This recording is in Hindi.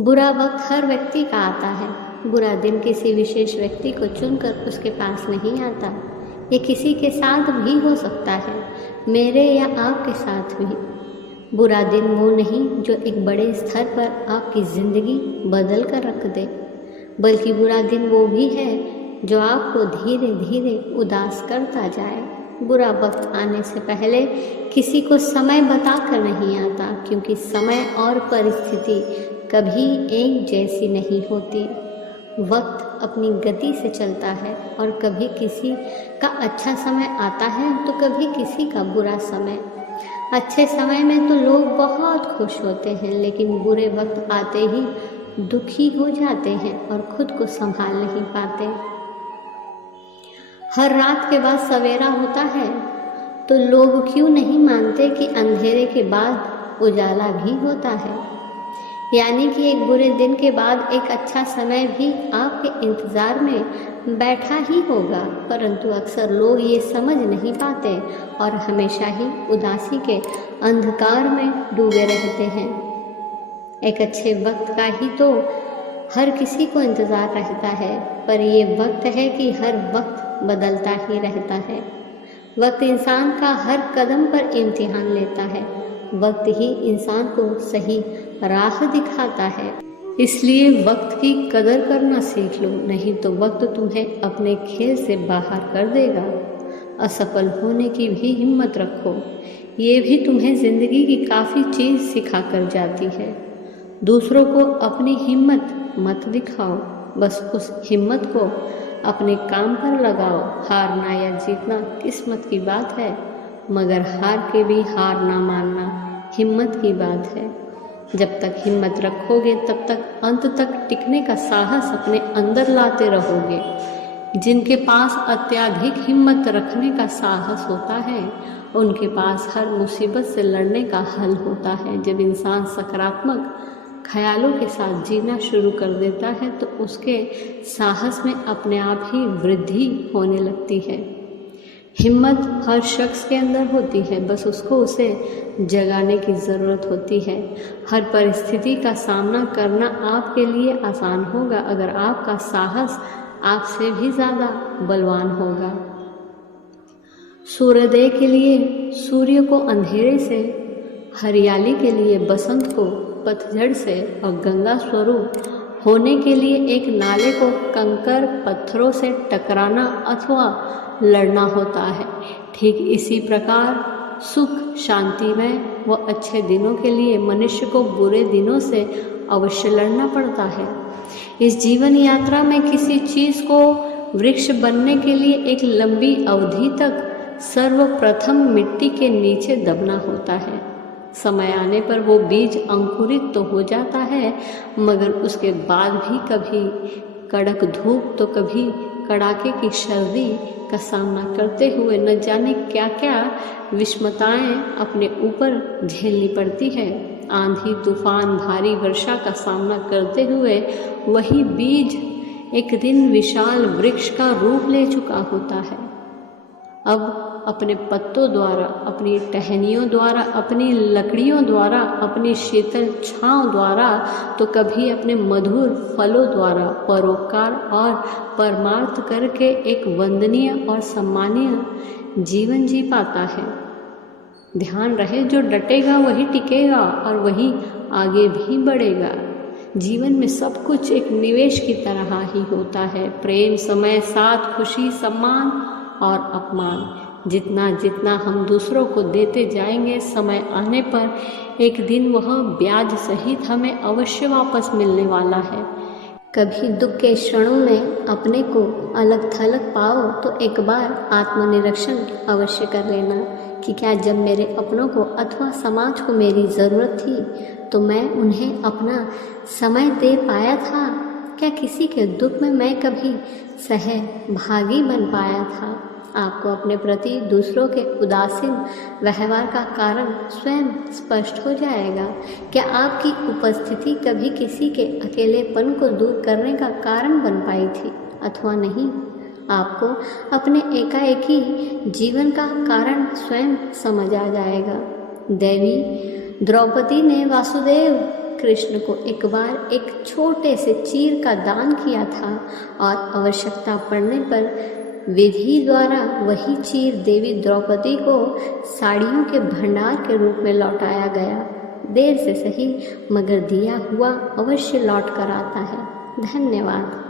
बुरा वक्त हर व्यक्ति का आता है। बुरा दिन किसी विशेष व्यक्ति को चुनकर उसके पास नहीं आता। ये किसी के साथ भी हो सकता है, मेरे या आपके साथ भी। बुरा दिन वो नहीं जो एक बड़े स्तर पर आपकी ज़िंदगी बदल कर रख दे, बल्कि बुरा दिन वो भी है जो आपको धीरे धीरे उदास करता जाए। बुरा वक्त आने से पहले किसी को समय बताकर नहीं आता, क्योंकि समय और परिस्थिति कभी एक जैसी नहीं होती। वक्त अपनी गति से चलता है और कभी किसी का अच्छा समय आता है तो कभी किसी का बुरा समय। अच्छे समय में तो लोग बहुत खुश होते हैं, लेकिन बुरे वक्त आते ही दुखी हो जाते हैं और खुद को संभाल नहीं पाते। हर रात के बाद सवेरा होता है, तो लोग क्यों नहीं मानते कि अंधेरे के बाद उजाला भी होता है। यानी कि एक बुरे दिन के बाद एक अच्छा समय भी आपके इंतज़ार में बैठा ही होगा, परंतु अक्सर लोग ये समझ नहीं पाते और हमेशा ही उदासी के अंधकार में डूबे रहते हैं। एक अच्छे वक्त का ही तो हर किसी को इंतज़ार रहता है, पर ये वक्त है कि हर वक्त बदलता ही रहता है। वक्त इंसान का हर कदम पर इम्तिहान लेता है। वक्त ही इंसान को सही राह दिखाता है। इसलिए वक्त की कदर करना सीख लो, नहीं तो वक्त तुम्हें अपने खेल से बाहर कर देगा। असफल होने की भी हिम्मत रखो, ये भी तुम्हें ज़िंदगी की काफ़ी चीज़ सिखा कर जाती है। दूसरों को अपनी हिम्मत मत दिखाओ, बस उस हिम्मत को अपने काम पर लगाओ। हारना या जीतना किस्मत की बात है, मगर हार के भी हार ना मानना हिम्मत की बात है। जब तक हिम्मत रखोगे तब तक अंत तक टिकने का साहस अपने अंदर लाते रहोगे। जिनके पास अत्यधिक हिम्मत रखने का साहस होता है, उनके पास हर मुसीबत से लड़ने का हल होता है। जब इंसान सकारात्मक ख्यालों के साथ जीना शुरू कर देता है तो उसके साहस में अपने आप ही वृद्धि होने लगती है। हिम्मत हर शख्स के अंदर होती है, बस उसको उसे जगाने की ज़रूरत होती है। हर परिस्थिति का सामना करना आपके लिए आसान होगा अगर आपका साहस आपसे भी ज़्यादा बलवान होगा। सूर्योदय के लिए सूर्य को अंधेरे से, हरियाली के लिए बसंत को पतझड़ से और गंगा स्वरूप होने के लिए एक नाले को कंकर पत्थरों से टकराना अथवा लड़ना होता है। ठीक इसी प्रकार सुख, शांतिमय व अच्छे दिनों के लिए मनुष्य को बुरे दिनों से अवश्य लड़ना पड़ता है। इस जीवन यात्रा में किसी चीज़ को वृक्ष बनने के लिए एक लंबी अवधि तक सर्वप्रथम मिट्टी के नीचे दबना होता है। समय आने पर वो बीज अंकुरित तो हो जाता है, मगर उसके बाद भी कभी कड़क धूप तो कभी कड़ाके की सर्दी का सामना करते हुए न जाने क्या क्या विषमताएं अपने ऊपर झेलनी पड़ती है। आंधी, तूफान, भारी वर्षा का सामना करते हुए वही बीज एक दिन विशाल वृक्ष का रूप ले चुका होता है। अब अपने पत्तों द्वारा, अपनी टहनियों द्वारा, अपनी लकड़ियों द्वारा, अपनी शीतल छांव द्वारा, तो कभी अपने मधुर फलों द्वारा परोपकार और परमार्थ करके एक वंदनीय और सम्मानीय जीवन जी पाता है। ध्यान रहे, जो डटेगा वही टिकेगा और वही आगे भी बढ़ेगा। जीवन में सब कुछ एक निवेश की तरह ही होता है। प्रेम, समय, साथ, खुशी, सम्मान और अपमान, जितना जितना हम दूसरों को देते जाएंगे, समय आने पर एक दिन वह ब्याज सहित हमें अवश्य वापस मिलने वाला है। कभी दुख के क्षणों में अपने को अलग थलग पाओ तो एक बार आत्मनिरीक्षण अवश्य कर लेना कि क्या जब मेरे अपनों को अथवा समाज को मेरी ज़रूरत थी तो मैं उन्हें अपना समय दे पाया था? क्या किसी के दुख में मैं कभी सहभागी बन पाया था? आपको अपने प्रति दूसरों के उदासीन व्यवहार का कारण स्वयं स्पष्ट हो जाएगा। क्या आपकी उपस्थिति कभी किसी के अकेलेपन को दूर करने का कारण बन पाई थी अथवा नहीं? आपको अपने एकाएकी जीवन का कारण स्वयं समझ आ जाएगा। देवी द्रौपदी ने वासुदेव कृष्ण को एक बार एक छोटे से चीर का दान किया था और आवश्यकता पड़ने पर विधि द्वारा वही चीर देवी द्रौपदी को साड़ियों के भंडार के रूप में लौटाया गया। देर से सही मगर दिया हुआ अवश्य लौट कर आता है। धन्यवाद।